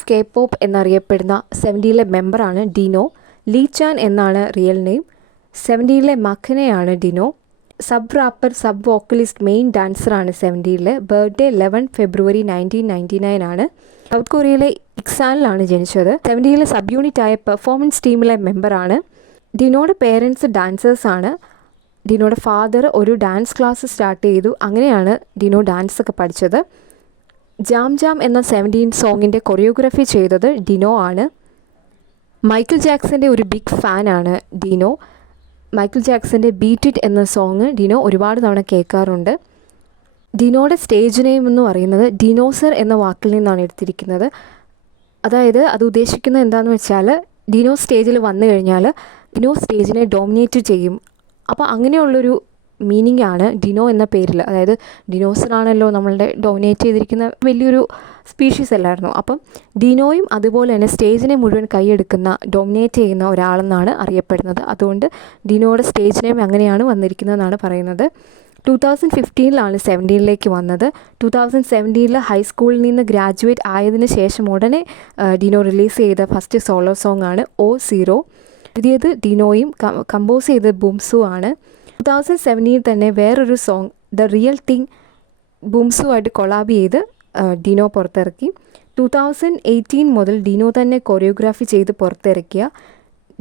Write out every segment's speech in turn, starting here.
Of K pop എന്നറിയപ്പെടുന്ന 70ലെ മെമ്പറാണ് Dino. Lee Chan എന്നാണ് റിയൽ നെയിം. 70ലെ മഖനെയാണ് Dino. Sub rapper, sub vocalist, main ഡാൻസറാണ് 70ലെ. ബർത്ത്ഡേ 11 ഫെബ്രുവരി 1999 ആണ്. സൗത്ത് കൊറിയയിലെ ഇക്സാനിലാണ് ജനിച്ചത്. 70ലെ സബ് യൂണിറ്റായ പെർഫോമൻസ് ടീമിലെ മെമ്പറാണ്. ഡിനോയുടെ പേരൻസ് ഡാൻസേഴ്സാണ്. ഡിനോയുടെ ഫാദർ ഒരു ഡാൻസ് ക്ലാസ് സ്റ്റാർട്ട് ചെയ്തു. അങ്ങനെയാണ് ഡിനോ ഡാൻസൊക്കെ പഠിച്ചത്. ജാം ജാം എന്ന 17 സോങ്ങിൻ്റെ കൊറിയോഗ്രാഫി ചെയ്തത് ഡിനോ ആണ്. മൈക്കിൾ ജാക്സൻ്റെ ഒരു ബിഗ് ഫാനാണ് ഡിനോ. മൈക്കിൾ ജാക്സൻ്റെ ബീറ്റ് ഇറ്റ് എന്ന സോങ് ഡിനോ ഒരുപാട് തവണ കേൾക്കാറുണ്ട്. ഡിനോയുടെ സ്റ്റേജ് നെയിം എന്ന് പറയുന്നത് ഡിനോസർ എന്ന വാക്കിൽ നിന്നാണ് എടുത്തിരിക്കുന്നത്. അതായത് അത് ഉദ്ദേശിക്കുന്നത് എന്താണെന്ന് വെച്ചാൽ ഡിനോ സ്റ്റേജിൽ വന്നു കഴിഞ്ഞാൽ ഡിനോ സ്റ്റേജിനെ ഡോമിനേറ്റ് ചെയ്യും. അപ്പോൾ അങ്ങനെയുള്ളൊരു മീനിങ് ആണ് ഡിനോ എന്ന പേരിൽ. അതായത് ഡിനോസറാണല്ലോ നമ്മളുടെ ഡോമിനേറ്റ് ചെയ്തിരിക്കുന്ന വലിയൊരു സ്പീഷീസ് അല്ലായിരുന്നു. അപ്പം ഡിനോയും അതുപോലെ തന്നെ സ്റ്റേജിനെ മുഴുവൻ കൈയെടുക്കുന്ന, ഡോമിനേറ്റ് ചെയ്യുന്ന ഒരാളെന്നാണ് അറിയപ്പെടുന്നത്. അതുകൊണ്ട് ഡിനോയുടെ സ്റ്റേജ് നെയിം അങ്ങനെയാണ് വന്നിരിക്കുന്നതെന്നാണ് പറയുന്നത്. 2015 17ലേക്ക് വന്നത്. 2017 ഹൈസ്കൂളിൽ നിന്ന് ഗ്രാജുവേറ്റ് ആയതിനു ശേഷം ഉടനെ ഡിനോ റിലീസ് ചെയ്ത ഫസ്റ്റ് സോളോ സോങ് ആണ് O0. എഴുതിയത് ഡിനോയും കമ്പോസ് ചെയ്തത് ബുംസു ആണ്. 2017 തന്നെ വേറൊരു സോങ് ദ റിയൽ തിങ് ബുംസുമായിട്ട് കൊളാബ് ചെയ്ത് ഡിനോ പുറത്തിറക്കി. 2018 മുതൽ ഡിനോ തന്നെ കൊറിയോഗ്രാഫി ചെയ്ത് പുറത്തിറക്കിയ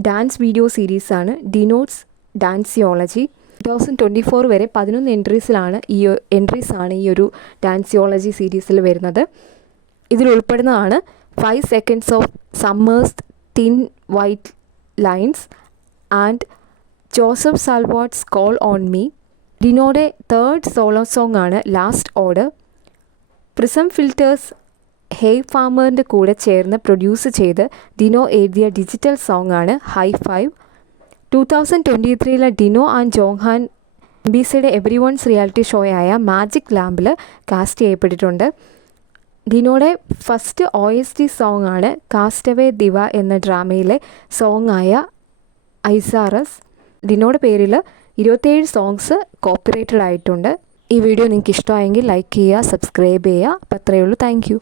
ഡാൻസ് വീഡിയോ സീരീസാണ് ഡിനോസ് ഡാൻസിയോളജി. 2024 വരെ 11 എൻട്രീസാണ് ഈ ഒരു ഡാൻസിയോളജി സീരീസിൽ വരുന്നത്. ഇതിൽ ഉൾപ്പെടുന്നതാണ് 5 seconds of summer's thin white lines and Joseph Salvat's call on me. ഡിനോയുടെ 3rd സോളോ സോങ് ആണ് last order. Prism filters hey ഫാമറിൻ്റെ കൂടെ ചേർന്ന് പ്രൊഡ്യൂസ് ചെയ്ത് ഡിനോ എഴുതിയ ഡിജിറ്റൽ സോങ് ആണ് high five. 2023 Dino and Jeonghan MBCയുടെ എവറി വൺസ് റിയാലിറ്റി ഷോയായ മാജിക് ലാമ്പിൽ കാസ്റ്റ് ചെയ്യപ്പെട്ടിട്ടുണ്ട്. ഡിനോയുടെ ഫസ്റ്റ് OST സോങ് ആണ് കാസ്റ്റവേ ദിവ എന്ന ഡ്രാമയിലെ സോങ് ആയ ഐസാറസ്. ഡിനോയുടെ പേരിൽ 27 സോങ്സ് കോപ്പിറൈറ്റഡ് ആയിട്ടുണ്ട്. ഈ വീഡിയോ നിങ്ങൾക്ക് ഇഷ്ടമായെങ്കിൽ ലൈക്ക് ചെയ്യുക, സബ്സ്ക്രൈബ് ചെയ്യുക. അപ്പോൾ അത്രയേ ഉള്ളൂ. Thank you.